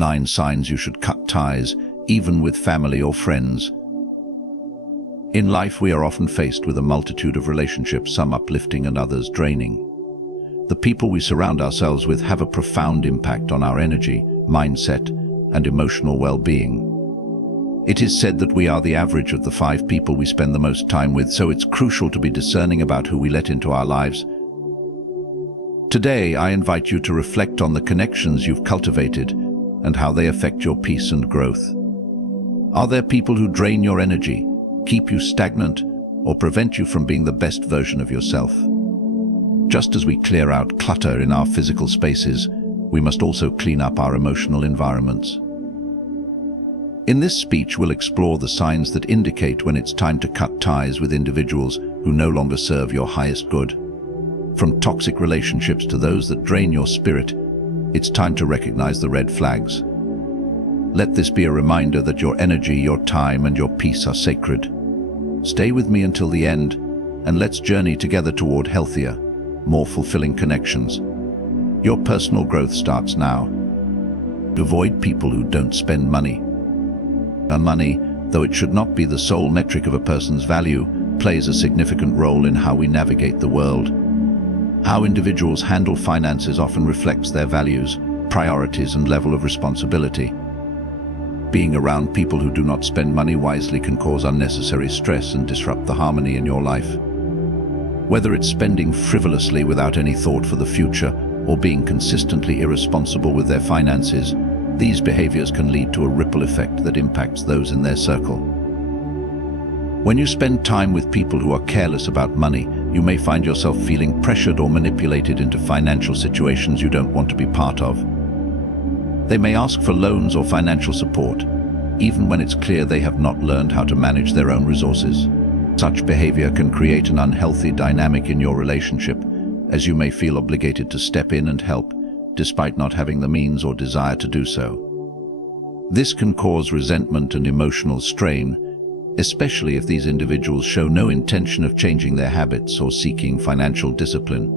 9 signs you should cut ties, even with family or friends. In life, we are often faced with a multitude of relationships, some uplifting and others draining. The people we surround ourselves with have a profound impact on our energy, mindset, and emotional well-being. It is said that we are the average of the 5 people we spend the most time with, so it's crucial to be discerning about who we let into our lives. Today, I invite you to reflect on the connections you've cultivated and how they affect your peace and growth. Are there people who drain your energy, keep you stagnant, or prevent you from being the best version of yourself? Just as we clear out clutter in our physical spaces, we must also clean up our emotional environments. In this speech, we'll explore the signs that indicate when it's time to cut ties with individuals who no longer serve your highest good. From toxic relationships to those that drain your spirit, it's time to recognize the red flags. Let this be a reminder that your energy, your time, and your peace are sacred. Stay with me until the end, and let's journey together toward healthier, more fulfilling connections. Your personal growth starts now. Avoid people who don't spend money. Money, though it should not be the sole metric of a person's value, plays a significant role in how we navigate the world. How individuals handle finances often reflects their values, priorities, and level of responsibility. Being around people who do not spend money wisely can cause unnecessary stress and disrupt the harmony in your life. Whether it's spending frivolously without any thought for the future or being consistently irresponsible with their finances, these behaviors can lead to a ripple effect that impacts those in their circle. When you spend time with people who are careless about money, you may find yourself feeling pressured or manipulated into financial situations you don't want to be part of. They may ask for loans or financial support, even when it's clear they have not learned how to manage their own resources. Such behavior can create an unhealthy dynamic in your relationship, as you may feel obligated to step in and help, despite not having the means or desire to do so. This can cause resentment and emotional strain, especially if these individuals show no intention of changing their habits or seeking financial discipline.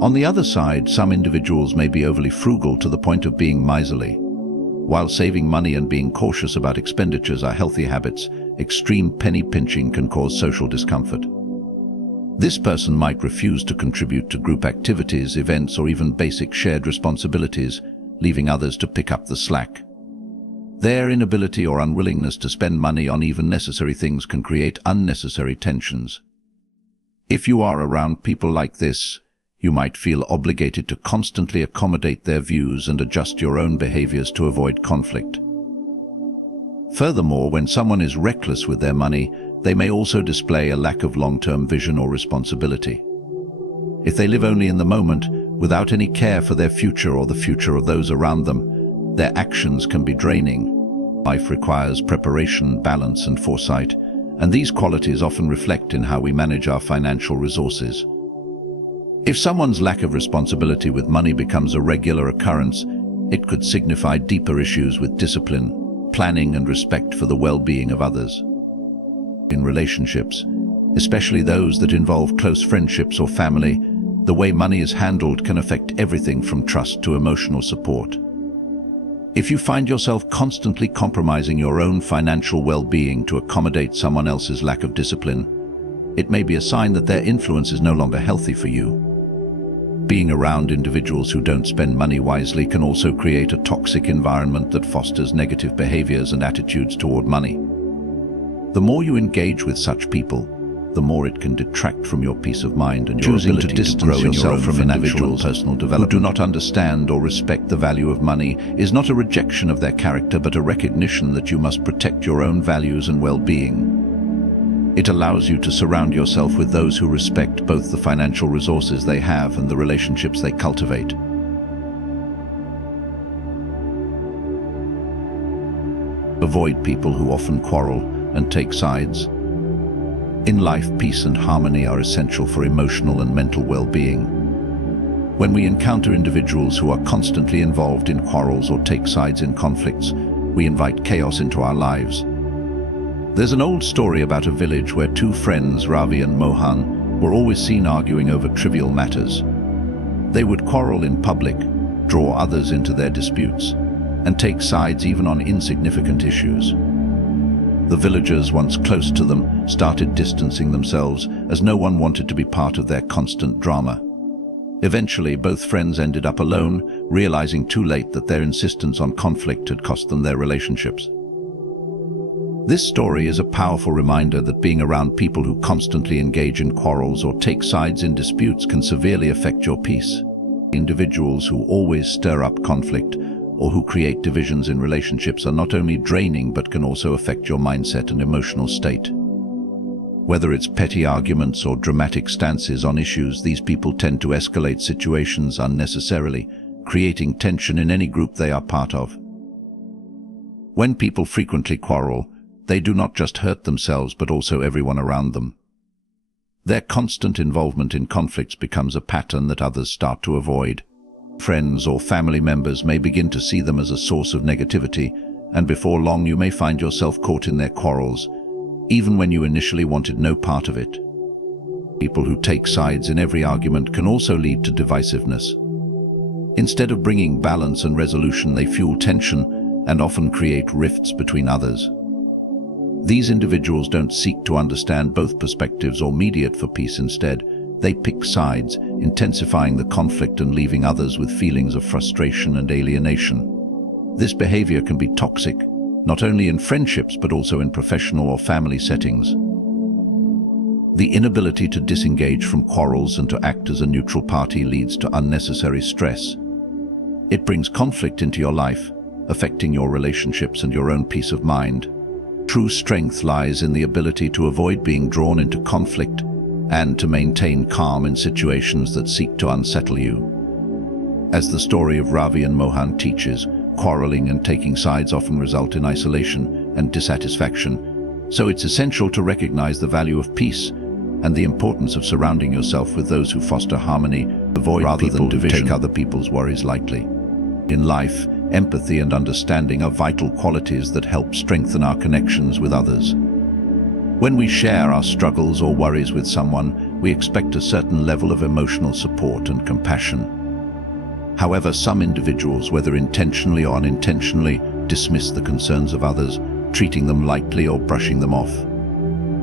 On the other side, some individuals may be overly frugal to the point of being miserly. While saving money and being cautious about expenditures are healthy habits, extreme penny pinching can cause social discomfort. This person might refuse to contribute to group activities, events, or even basic shared responsibilities, leaving others to pick up the slack. Their inability or unwillingness to spend money on even necessary things can create unnecessary tensions. If you are around people like this, you might feel obligated to constantly accommodate their views and adjust your own behaviors to avoid conflict. Furthermore, when someone is reckless with their money, they may also display a lack of long-term vision or responsibility. If they live only in the moment, without any care for their future or the future of those around them, their actions can be draining. Life requires preparation, balance, and foresight, and these qualities often reflect in how we manage our financial resources. If someone's lack of responsibility with money becomes a regular occurrence, it could signify deeper issues with discipline, planning, and respect for the well-being of others. In relationships, especially those that involve close friendships or family, the way money is handled can affect everything from trust to emotional support. If you find yourself constantly compromising your own financial well-being to accommodate someone else's lack of discipline, it may be a sign that their influence is no longer healthy for you. Being around individuals who don't spend money wisely can also create a toxic environment that fosters negative behaviors and attitudes toward money. The more you engage with such people, the more it can detract from your peace of mind and your ability to distance yourself from individuals personal development who do not understand or respect the value of money is not a rejection of their character, but a recognition that you must protect your own values and well-being. It allows you to surround yourself with those who respect both the financial resources they have and the relationships they cultivate. Avoid people who often quarrel and take sides. In life, peace and harmony are essential for emotional and mental well-being. When we encounter individuals who are constantly involved in quarrels or take sides in conflicts, we invite chaos into our lives. There's an old story about a village where 2 friends, Ravi and Mohan, were always seen arguing over trivial matters. They would quarrel in public, draw others into their disputes, and take sides even on insignificant issues. The villagers, once close to them, started distancing themselves as no one wanted to be part of their constant drama. Eventually, both friends ended up alone, realizing too late that their insistence on conflict had cost them their relationships. This story is a powerful reminder that being around people who constantly engage in quarrels or take sides in disputes can severely affect your peace. Individuals who always stir up conflict or who create divisions in relationships are not only draining but can also affect your mindset and emotional state. Whether it's petty arguments or dramatic stances on issues, these people tend to escalate situations unnecessarily, creating tension in any group they are part of. When people frequently quarrel, they do not just hurt themselves but also everyone around them. Their constant involvement in conflicts becomes a pattern that others start to avoid. Friends or family members may begin to see them as a source of negativity, and before long you may find yourself caught in their quarrels, even when you initially wanted no part of it. People who take sides in every argument can also lead to divisiveness. Instead of bringing balance and resolution, they fuel tension and often create rifts between others. These individuals don't seek to understand both perspectives or mediate for peace. Instead, they pick sides, intensifying the conflict and leaving others with feelings of frustration and alienation. This behavior can be toxic, not only in friendships but also in professional or family settings. The inability to disengage from quarrels and to act as a neutral party leads to unnecessary stress. It brings conflict into your life, affecting your relationships and your own peace of mind. True strength lies in the ability to avoid being drawn into conflict and to maintain calm in situations that seek to unsettle you. As the story of Ravi and Mohan teaches, quarreling and taking sides often result in isolation and dissatisfaction, so it's essential to recognize the value of peace and the importance of surrounding yourself with those who foster harmony, avoid rather than division, take other people's worries lightly. In life, empathy and understanding are vital qualities that help strengthen our connections with others. When we share our struggles or worries with someone, we expect a certain level of emotional support and compassion. However, some individuals, whether intentionally or unintentionally, dismiss the concerns of others, treating them lightly or brushing them off.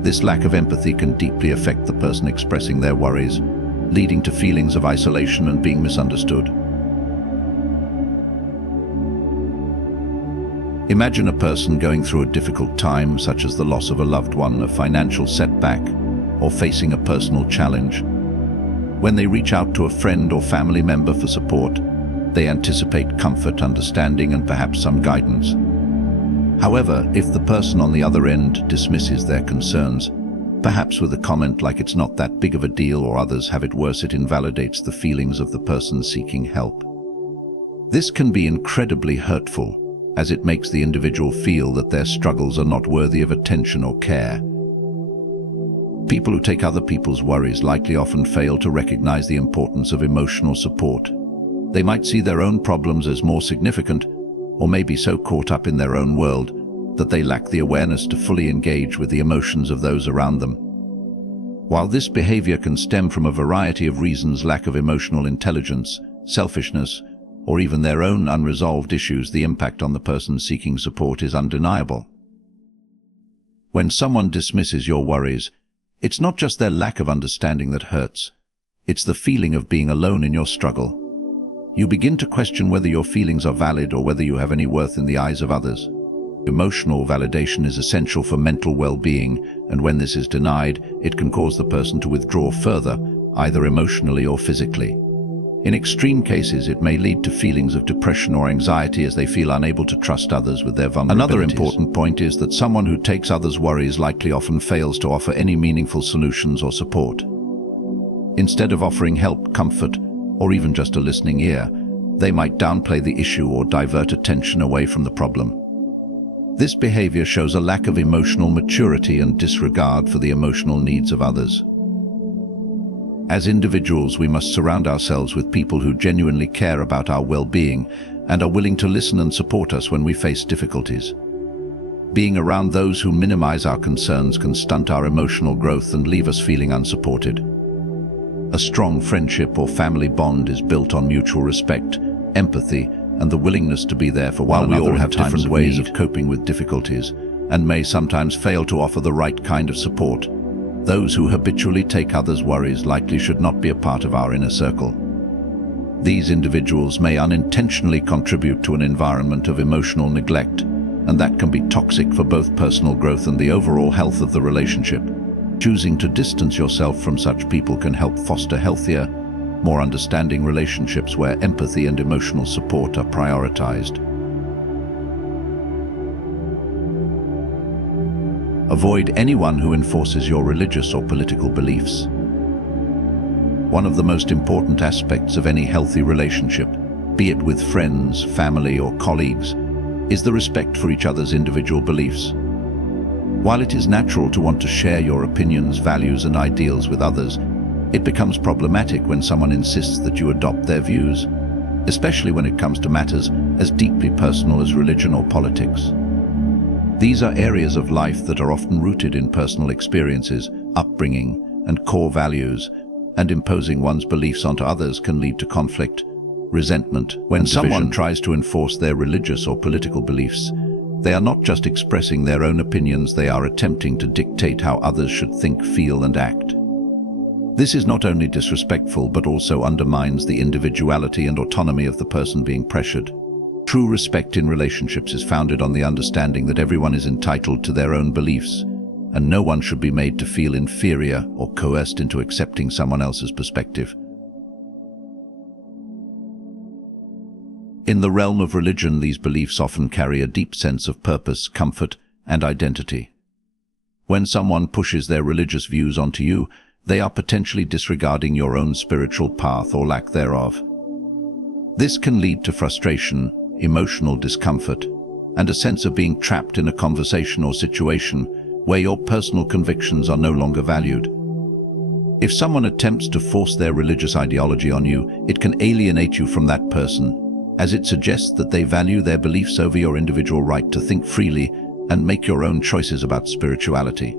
This lack of empathy can deeply affect the person expressing their worries, leading to feelings of isolation and being misunderstood. Imagine a person going through a difficult time, such as the loss of a loved one, a financial setback, or facing a personal challenge. When they reach out to a friend or family member for support, they anticipate comfort, understanding, and perhaps some guidance. However, if the person on the other end dismisses their concerns, perhaps with a comment like "it's not that big of a deal" or "others have it worse," it invalidates the feelings of the person seeking help. This can be incredibly hurtful, as it makes the individual feel that their struggles are not worthy of attention or care. People who take other people's worries likely often fail to recognize the importance of emotional support. They might see their own problems as more significant, or may be so caught up in their own world that they lack the awareness to fully engage with the emotions of those around them. While this behavior can stem from a variety of reasons, lack of emotional intelligence, selfishness, or even their own unresolved issues, the impact on the person seeking support is undeniable. When someone dismisses your worries, it's not just their lack of understanding that hurts. It's the feeling of being alone in your struggle. You begin to question whether your feelings are valid or whether you have any worth in the eyes of others. Emotional validation is essential for mental well-being, and when this is denied, it can cause the person to withdraw further, either emotionally or physically. In extreme cases, it may lead to feelings of depression or anxiety as they feel unable to trust others with their vulnerabilities. Another important point is that someone who takes others' worries likely often fails to offer any meaningful solutions or support. Instead of offering help, comfort, or even just a listening ear, they might downplay the issue or divert attention away from the problem. This behavior shows a lack of emotional maturity and disregard for the emotional needs of others. As individuals, we must surround ourselves with people who genuinely care about our well-being and are willing to listen and support us when we face difficulties. Being around those who minimize our concerns can stunt our emotional growth and leave us feeling unsupported. A strong friendship or family bond is built on mutual respect, empathy, and the willingness to be there for one another. While we all have different ways of coping with difficulties, and may sometimes fail to offer the right kind of support, those who habitually take others' worries likely should not be a part of our inner circle. These individuals may unintentionally contribute to an environment of emotional neglect, and that can be toxic for both personal growth and the overall health of the relationship. Choosing to distance yourself from such people can help foster healthier, more understanding relationships where empathy and emotional support are prioritized. Avoid anyone who enforces your religious or political beliefs. One of the most important aspects of any healthy relationship, be it with friends, family, or colleagues, is the respect for each other's individual beliefs. While it is natural to want to share your opinions, values, and ideals with others, it becomes problematic when someone insists that you adopt their views, especially when it comes to matters as deeply personal as religion or politics. These are areas of life that are often rooted in personal experiences, upbringing, and core values, and imposing one's beliefs onto others can lead to conflict, resentment. When someone tries to enforce their religious or political beliefs, they are not just expressing their own opinions, they are attempting to dictate how others should think, feel, and act. This is not only disrespectful but also undermines the individuality and autonomy of the person being pressured. True respect in relationships is founded on the understanding that everyone is entitled to their own beliefs, and no one should be made to feel inferior or coerced into accepting someone else's perspective. In the realm of religion, these beliefs often carry a deep sense of purpose, comfort, and identity. When someone pushes their religious views onto you, they are potentially disregarding your own spiritual path or lack thereof. This can lead to frustration, emotional discomfort, and a sense of being trapped in a conversation or situation where your personal convictions are no longer valued. If someone attempts to force their religious ideology on you, it can alienate you from that person, as it suggests that they value their beliefs over your individual right to think freely and make your own choices about spirituality.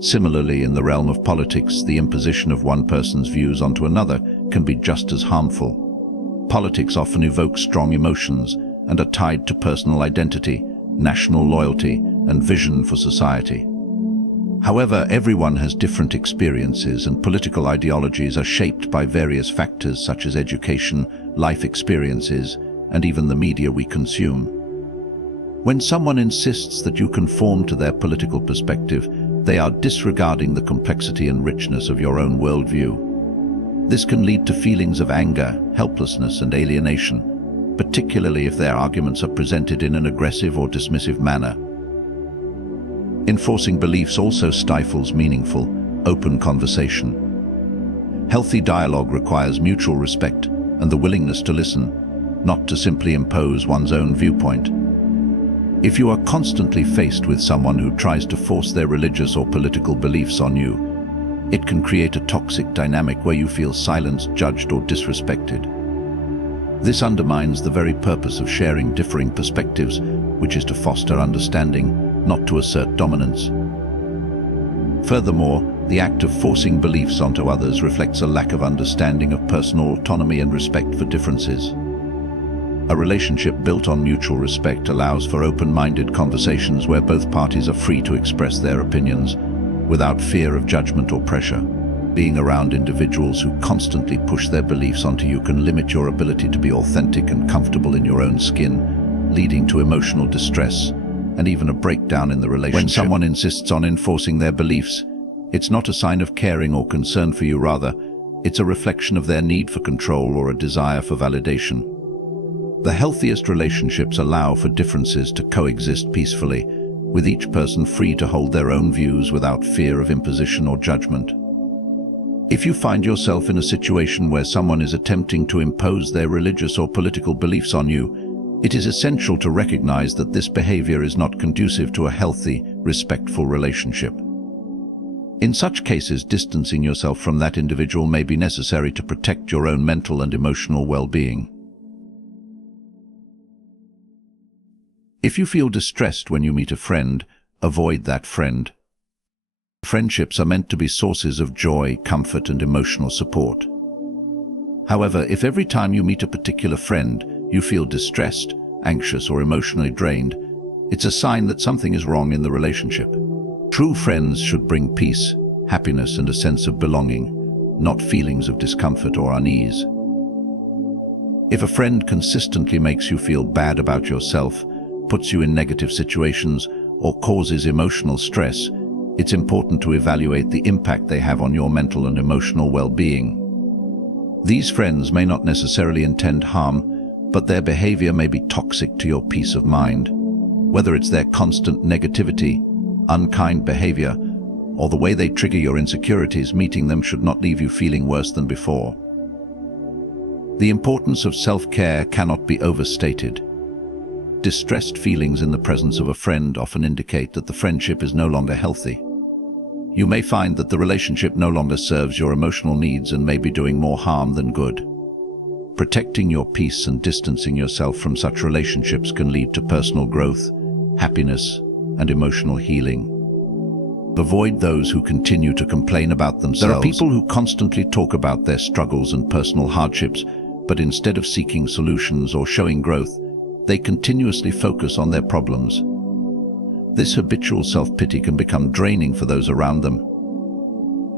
Similarly, in the realm of politics, the imposition of one person's views onto another can be just as harmful. Politics often evoke strong emotions and are tied to personal identity, national loyalty, and vision for society. However, everyone has different experiences, and political ideologies are shaped by various factors such as education, life experiences, and even the media we consume. When someone insists that you conform to their political perspective, they are disregarding the complexity and richness of your own worldview. This can lead to feelings of anger, helplessness, and alienation, particularly if their arguments are presented in an aggressive or dismissive manner. Enforcing beliefs also stifles meaningful, open conversation. Healthy dialogue requires mutual respect and the willingness to listen, not to simply impose one's own viewpoint. If you are constantly faced with someone who tries to force their religious or political beliefs on you, it can create a toxic dynamic where you feel silenced, judged, or disrespected. This undermines the very purpose of sharing differing perspectives, which is to foster understanding, not to assert dominance. Furthermore, the act of forcing beliefs onto others reflects a lack of understanding of personal autonomy and respect for differences. A relationship built on mutual respect allows for open-minded conversations where both parties are free to express their opinions without fear of judgment or pressure. Being around individuals who constantly push their beliefs onto you can limit your ability to be authentic and comfortable in your own skin, leading to emotional distress and even a breakdown in the relationship. When someone insists on enforcing their beliefs, it's not a sign of caring or concern for you, rather, it's a reflection of their need for control or a desire for validation. The healthiest relationships allow for differences to coexist peacefully, with each person free to hold their own views without fear of imposition or judgment. If you find yourself in a situation where someone is attempting to impose their religious or political beliefs on you, it is essential to recognize that this behavior is not conducive to a healthy, respectful relationship. In such cases, distancing yourself from that individual may be necessary to protect your own mental and emotional well-being. If you feel distressed when you meet a friend, avoid that friend. Friendships are meant to be sources of joy, comfort, and emotional support. However, if every time you meet a particular friend, you feel distressed, anxious, or emotionally drained, it's a sign that something is wrong in the relationship. True friends should bring peace, happiness, and a sense of belonging, not feelings of discomfort or unease. If a friend consistently makes you feel bad about yourself, puts you in negative situations, or causes emotional stress, it's important to evaluate the impact they have on your mental and emotional well-being. These friends may not necessarily intend harm, but their behavior may be toxic to your peace of mind. Whether it's their constant negativity, unkind behavior, or the way they trigger your insecurities, meeting them should not leave you feeling worse than before. The importance of self-care cannot be overstated. Distressed feelings in the presence of a friend often indicate that the friendship is no longer healthy. You may find that the relationship no longer serves your emotional needs and may be doing more harm than good. Protecting your peace and distancing yourself from such relationships can lead to personal growth, happiness, and emotional healing. Avoid those who continue to complain about themselves. There are people who constantly talk about their struggles and personal hardships, but instead of seeking solutions or showing growth, they continuously focus on their problems. This habitual self-pity can become draining for those around them.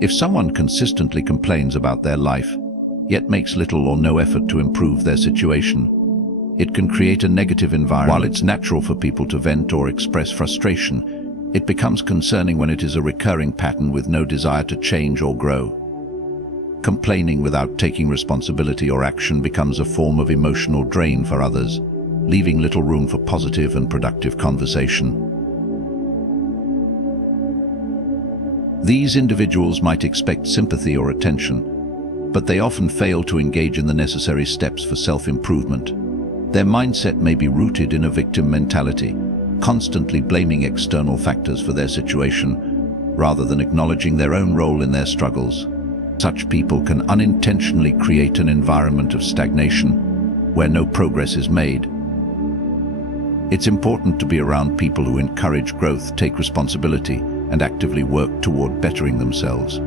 If someone consistently complains about their life, yet makes little or no effort to improve their situation, it can create a negative environment. While it's natural for people to vent or express frustration, it becomes concerning when it is a recurring pattern with no desire to change or grow. Complaining without taking responsibility or action becomes a form of emotional drain for others, leaving little room for positive and productive conversation. These individuals might expect sympathy or attention, but they often fail to engage in the necessary steps for self-improvement. Their mindset may be rooted in a victim mentality, constantly blaming external factors for their situation, rather than acknowledging their own role in their struggles. Such people can unintentionally create an environment of stagnation, where no progress is made. It's important to be around people who encourage growth, take responsibility, and actively work toward bettering themselves.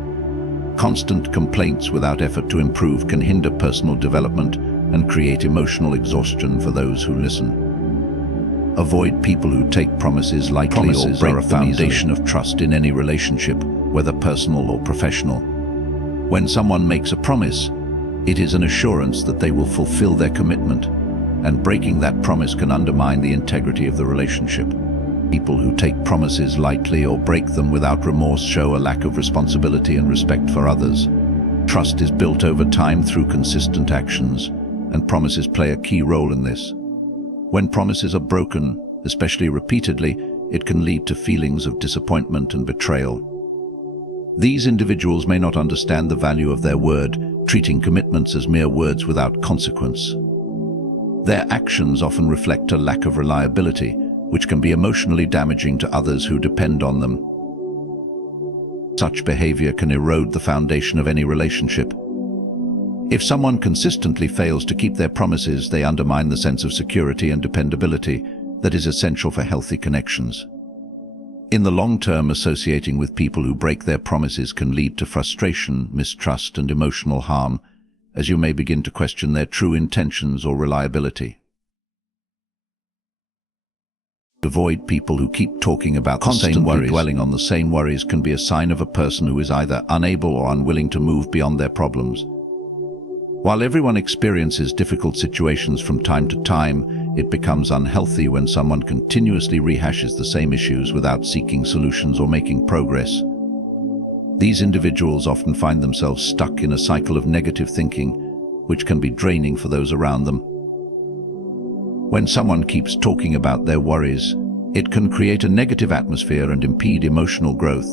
Constant complaints without effort to improve can hinder personal development and create emotional exhaustion for those who listen. Avoid people who take promises lightly or break the foundation of trust in any relationship, whether personal or professional. When someone makes a promise, it is an assurance that they will fulfill their commitment, and breaking that promise can undermine the integrity of the relationship. People who take promises lightly or break them without remorse show a lack of responsibility and respect for others. Trust is built over time through consistent actions, and promises play a key role in this. When promises are broken, especially repeatedly, it can lead to feelings of disappointment and betrayal. These individuals may not understand the value of their word, treating commitments as mere words without consequence. Their actions often reflect a lack of reliability, which can be emotionally damaging to others who depend on them. Such behavior can erode the foundation of any relationship. If someone consistently fails to keep their promises, they undermine the sense of security and dependability that is essential for healthy connections. In the long term, associating with people who break their promises can lead to frustration, mistrust, and emotional harm, as you may begin to question their true intentions or reliability. Avoid people who keep talking about the same worries. Dwelling on the same worries can be a sign of a person who is either unable or unwilling to move beyond their problems. While everyone experiences difficult situations from time to time, it becomes unhealthy when someone continuously rehashes the same issues without seeking solutions or making progress. These individuals often find themselves stuck in a cycle of negative thinking, which can be draining for those around them. When someone keeps talking about their worries, it can create a negative atmosphere and impede emotional growth.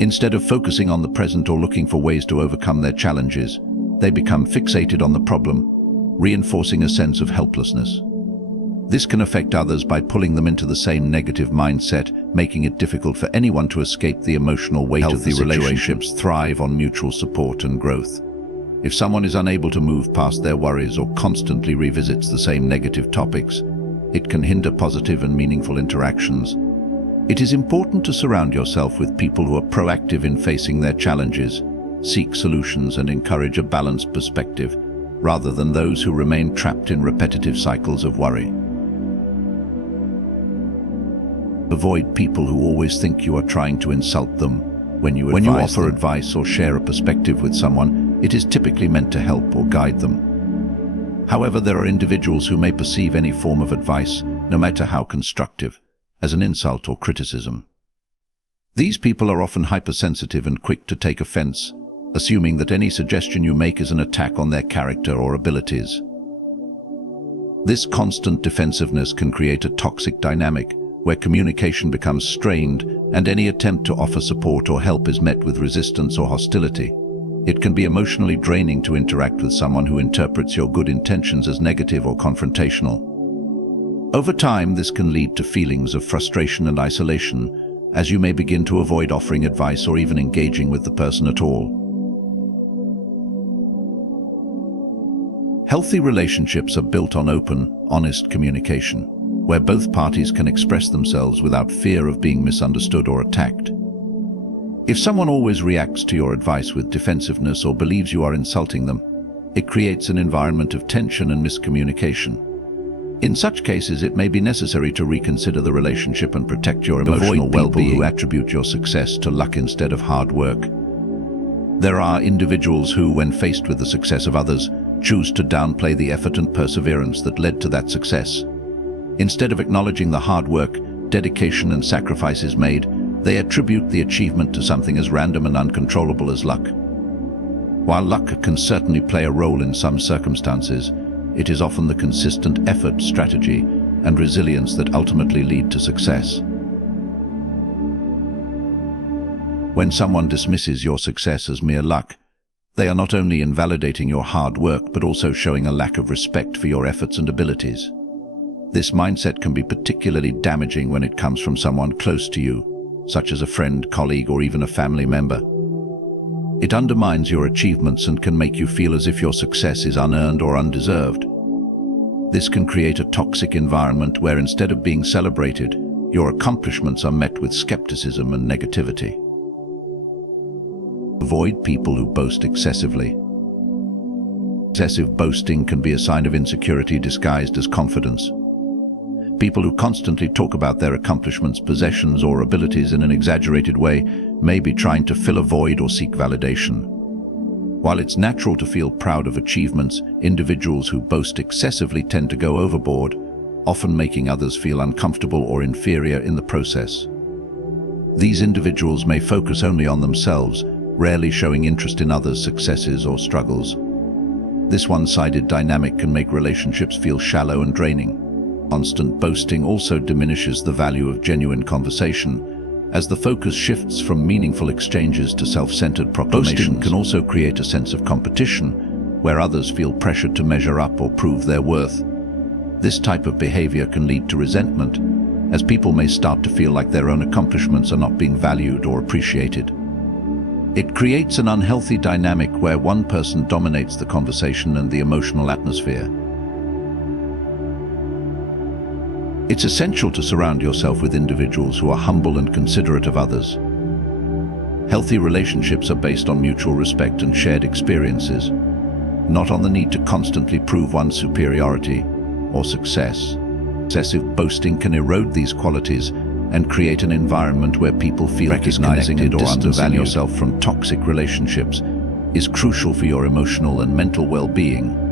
Instead of focusing on the present or looking for ways to overcome their challenges, they become fixated on the problem, reinforcing a sense of helplessness. This can affect others by pulling them into the same negative mindset, making it difficult for anyone to escape the emotional weight of the situation. Healthy relationships thrive on mutual support and growth. If someone is unable to move past their worries or constantly revisits the same negative topics, it can hinder positive and meaningful interactions. It is important to surround yourself with people who are proactive in facing their challenges, seek solutions, and encourage a balanced perspective. rather than those who remain trapped in repetitive cycles of worry. Avoid people who always think you are trying to insult them. When you offer advice or share a perspective with someone, it is typically meant to help or guide them. However, there are individuals who may perceive any form of advice, no matter how constructive, as an insult or criticism. These people are often hypersensitive and quick to take offense, assuming that any suggestion you make is an attack on their character or abilities. This constant defensiveness can create a toxic dynamic where communication becomes strained and any attempt to offer support or help is met with resistance or hostility. It can be emotionally draining to interact with someone who interprets your good intentions as negative or confrontational. Over time, this can lead to feelings of frustration and isolation, as you may begin to avoid offering advice or even engaging with the person at all. Healthy relationships are built on open, honest communication, where both parties can express themselves without fear of being misunderstood or attacked. If someone always reacts to your advice with defensiveness or believes you are insulting them, it creates an environment of tension and miscommunication. In such cases, it may be necessary to reconsider the relationship and protect your emotional well-being. Who attribute your success to luck instead of hard work. There are individuals who, when faced with the success of others, choose to downplay the effort and perseverance that led to that success. Instead of acknowledging the hard work, dedication, and sacrifices made, they attribute the achievement to something as random and uncontrollable as luck. While luck can certainly play a role in some circumstances, it is often the consistent effort, strategy, and resilience that ultimately lead to success. When someone dismisses your success as mere luck, they are not only invalidating your hard work but also showing a lack of respect for your efforts and abilities. This mindset can be particularly damaging when it comes from someone close to you, such as a friend, colleague, or even a family member. It undermines your achievements and can make you feel as if your success is unearned or undeserved. This can create a toxic environment where instead of being celebrated, your accomplishments are met with skepticism and negativity. Avoid people who boast excessively. Excessive boasting can be a sign of insecurity disguised as confidence. People who constantly talk about their accomplishments, possessions, or abilities in an exaggerated way may be trying to fill a void or seek validation. While it's natural to feel proud of achievements, individuals who boast excessively tend to go overboard, often making others feel uncomfortable or inferior in the process. These individuals may focus only on themselves, rarely showing interest in others' successes or struggles. This one-sided dynamic can make relationships feel shallow and draining. Constant boasting also diminishes the value of genuine conversation, as the focus shifts from meaningful exchanges to self-centered proclamations. Boasting can also create a sense of competition, where others feel pressured to measure up or prove their worth. This type of behavior can lead to resentment, as people may start to feel like their own accomplishments are not being valued or appreciated. It creates an unhealthy dynamic where one person dominates the conversation and the emotional atmosphere. It's essential to surround yourself with individuals who are humble and considerate of others. Healthy relationships are based on mutual respect and shared experiences, not on the need to constantly prove one's superiority or success. Excessive boasting can erode these qualities and create an environment where people feel disconnected or undervalue. Yourself from toxic relationships is crucial for your emotional and mental well-being.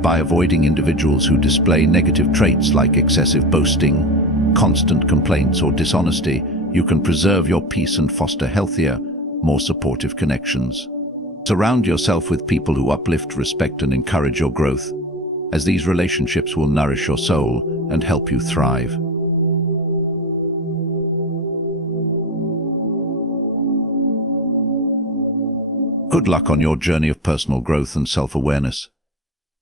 By avoiding individuals who display negative traits like excessive boasting, constant complaints, or dishonesty, you can preserve your peace and foster healthier, more supportive connections. Surround yourself with people who uplift, respect, and encourage your growth, as these relationships will nourish your soul and help you thrive. Good luck on your journey of personal growth and self-awareness.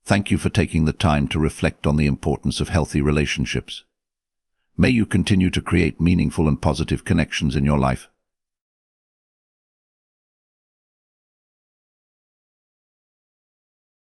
Thank you for taking the time to reflect on the importance of healthy relationships. May you continue to create meaningful and positive connections in your life.